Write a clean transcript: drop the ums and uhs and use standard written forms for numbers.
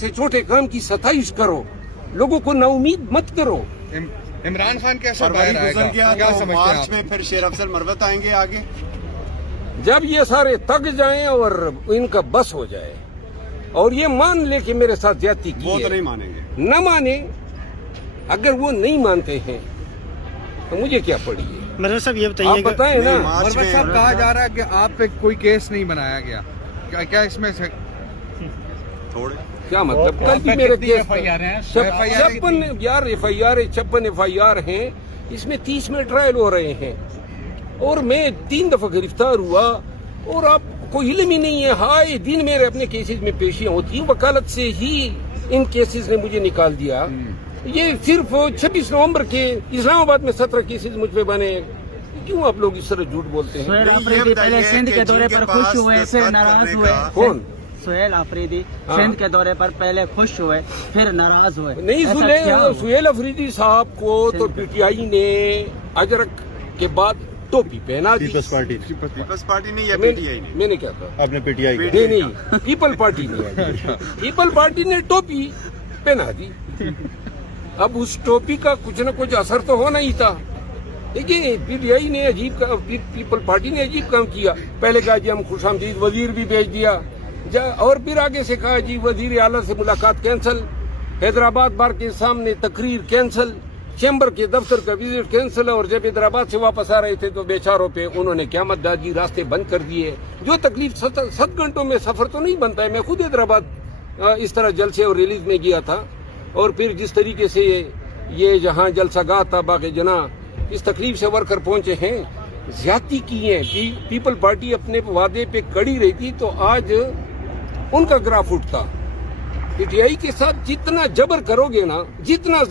से छोटे काम की सताइश करो, लोगों को नाउमीद मत करो। इमरान खान कैसे बाहर आएगा? क्या समझते हैं मार्च आप? में फिर शेर अफजल मरवत आएंगे आगे। जब ये सारे तक जाएं और इनका बस हो जाए और ये मान ले कि मेरे साथ ज्यादती की वो तो है, नहीं मानेंगे। न माने, अगर वो नहीं मानते हैं तो मुझे क्या पड़ी है? मरवत साहब ये आप बताइए बताएं ना। मार्च मरवत साहब में कहा जा रहा है कि आप पे कोई केस नहीं बनाया गया, क्या इसमें से थोड़े क्या मतलब? कल भी मेरे केस FIR हैं? 56 यार FIR 56 FIR हैं, इसमें 30 में ट्रायल हो रहे हैं और मैं 3 दफा गिरफ्तार हुआ और आपको इल्म ही नहीं है। हाय दिन मेरे अपने केसेस में पेशियां होती हैं, वकालत से ही इन केसेस ने मुझे निकाल दिया। ये सिर्फ 26 नवंबर के इस्लामाबाद में 17 केसेस मुझ पे बने। क्यों आप लोग इस तरह झूठ बोलते हैं? सुहेल अफरीदी पहले सिंध के दौरे पर खुश हुए, फिर नाराज हुए। कौन? सुहेल अफरीदी सिंध के दौरे पर पहले खुश हुए, फिर नाराज हुए। नहीं, ऐसा क्या हुआ? सुहेल अफरीदी साहब को तो पीटीआई ने अजरक के बाद टोपी पहना दी। पीपल्स पार्टी नहीं या मैं- पीटीआई ने। मैंने क्या कहा? आपने पीटीआई नहीं, पीपल पार्टी ने पीपल पार्टी ने टोपी पहना दी। अब उस टोपी का कुछ न कुछ असर तो होना ही था। देखिए, पीटीआई ने पीपल पार्टी ने अजीब काम किया। पहले कहा जी हम खुशामदीद वजीर भी भेज दिया, और फिर आगे से कहा जी वजीर आला से मुलाकात कैंसिल, हैदराबाद बार के सामने तकरीर कैंसिल, चैम्बर के दफ्तर का विजिट कैंसिल। और जब हैदराबाद से वापस आ रहे थे तो बेचारों पे उन्होंने क़यामत दागी, रास्ते बंद कर दिए। जो तकलीफ 7 घंटों में सफर तो नहीं बनता है। मैं खुद हैदराबाद इस तरह जलसे और रिलीज में गया था, और फिर जिस तरीके से ये जहां जलसागाह था बाकी जना, इस तकलीफ से वर्कर पहुंचे हैं, ज्यादती की है कि पीपल पार्टी अपने वादे पे कड़ी रहती तो आज उनका ग्राफ उठता। पीटीआई के साथ जितना जबर करोगे ना, जितना